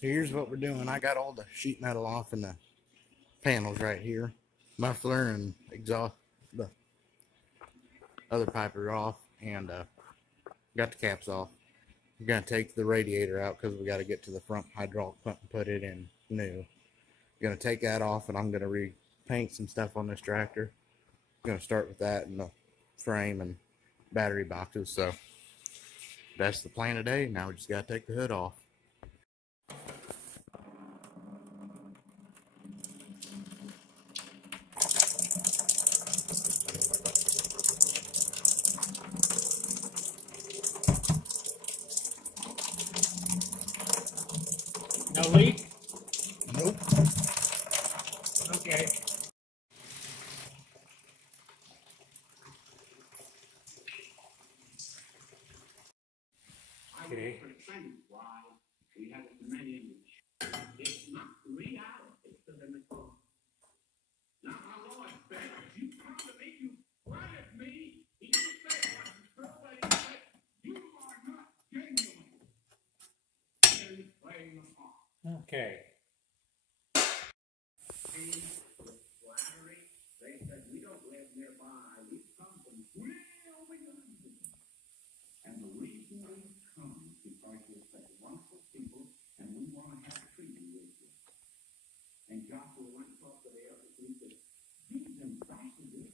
So here's what we're doing. I got all the sheet metal off in the panels right here. Muffler and exhaust, the other pipe are off, and got the caps off. We're going to take the radiator out because we got to get to the front hydraulic pump and put it in new. I'm going to take that off, and I'm going to repaint some stuff on this tractor. I'm going to start with that and the frame and battery boxes. So that's the plan today. Now we just got to take the hood off. No leak? Nope. Okay. Okay. Okay. And the reason we come is because you're such wonderful people, and we want to have treaty with you. And Joshua went to talk to the elders, and he said, these ambassadors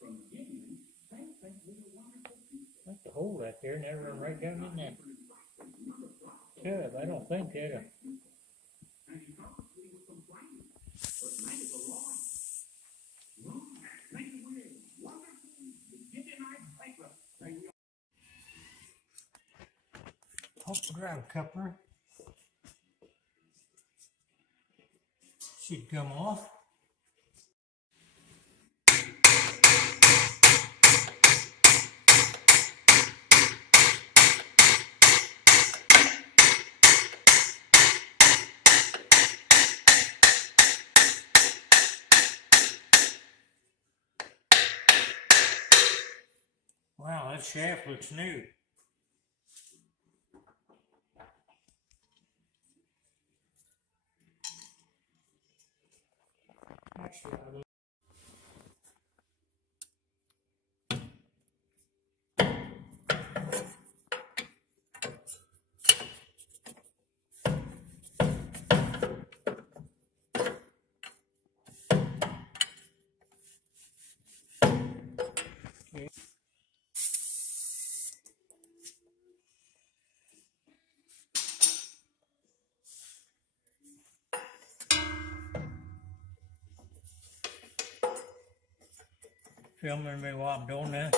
from Gideon, they think we're wonderful people. That's a hole right there, and that run right down in that tub. I don't think that'll. And he thought we were complaining, but maybe the Lord, maybe we're wonderful, the Gideonite paper, maybe. Hope the drive coupler should come off. Wow, that shaft looks new. Actually, okay. Filming me while I'm doing that,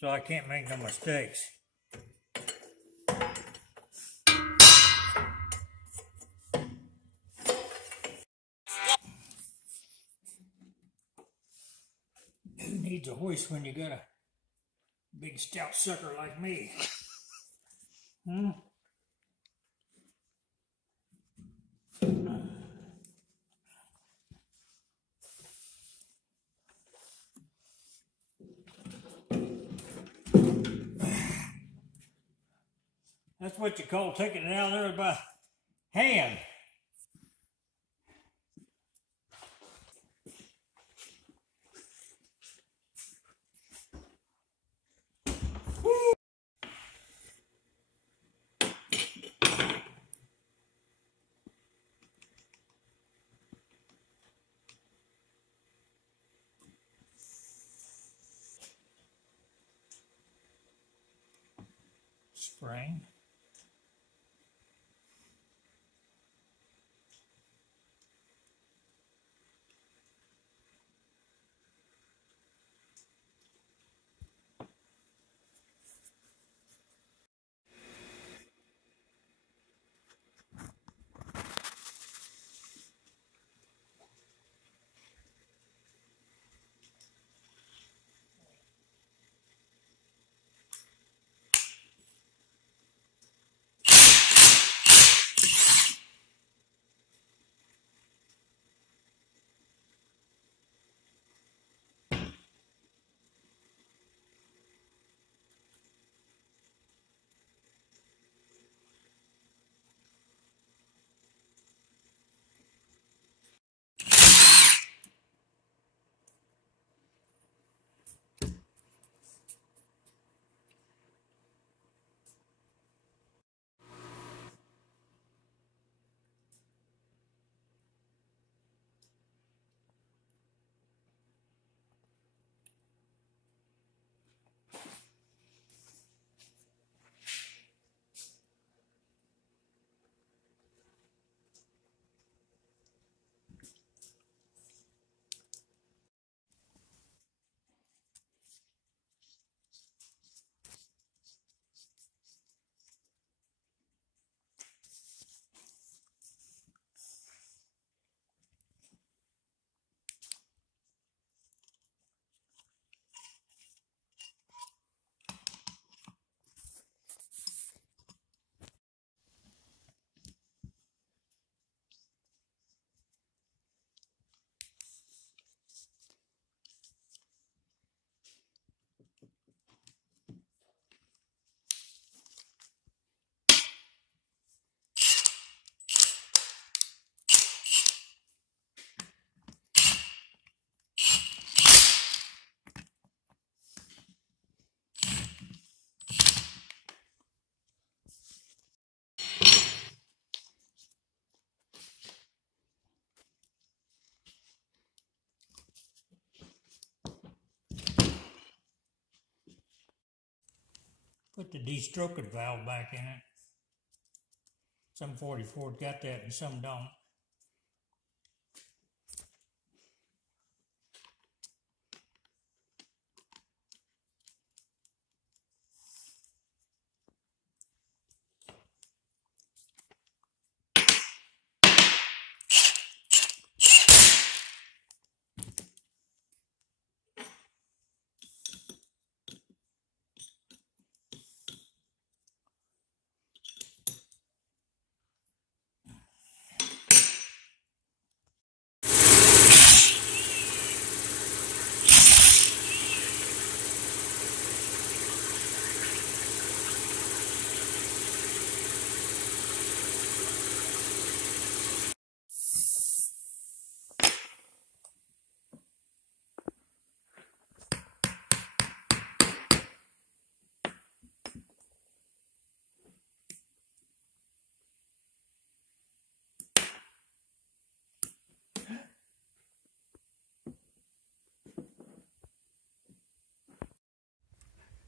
so I can't make no mistakes. Who needs a hoist when you got a big stout sucker like me? Hmm? That's what you call taking it down there by hand. Spring. Put the de-stroking valve back in it. Some 44 got that and some don't.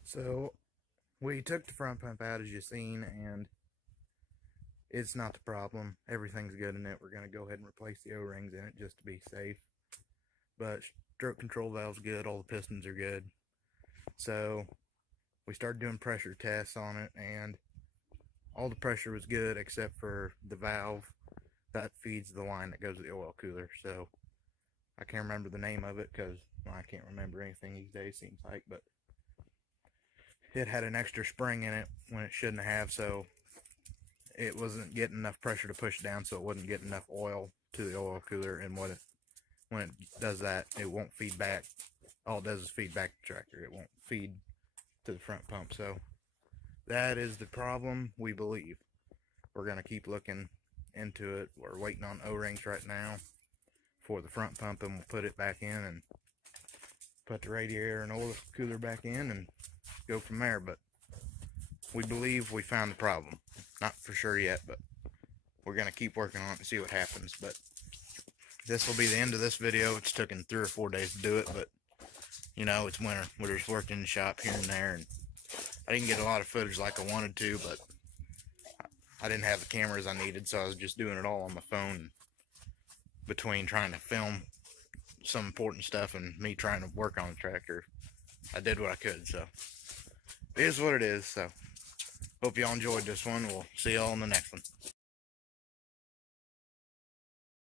So we took the front pump out, as you've seen, and it's not the problem. Everything's good in it. We're going to go ahead and replace the O-rings in it just to be safe. But stroke control valve's good. All the pistons are good. So we started doing pressure tests on it, and all the pressure was good except for the valve that feeds the line that goes to the oil cooler. So I can't remember the name of it because I can't remember anything these days, seems like, but it had an extra spring in it when it shouldn't have, so it wasn't getting enough pressure to push down, so it wouldn't get enough oil to the oil cooler. And when it does that, it won't feed back. All it does is feed back the tractor. It won't feed to the front pump. So that is the problem, we believe. We're going to keep looking into it. We're waiting on O-rings right now for the front pump, and we'll put it back in and put the radiator and oil cooler back in and go from there. But we believe we found the problem. Not for sure yet, but we're going to keep working on it and see what happens. But this will be the end of this video. It's taken 3 or 4 days to do it, but you know, it's winter. We're just working in the shop here and there, and I didn't get a lot of footage like I wanted to, but I didn't have the cameras I needed, so I was just doing it all on my phone between trying to film some important stuff and me trying to work on the tractor. I did what I could, so it is what it is. So hope y'all enjoyed this one. We'll see y'all in the next one.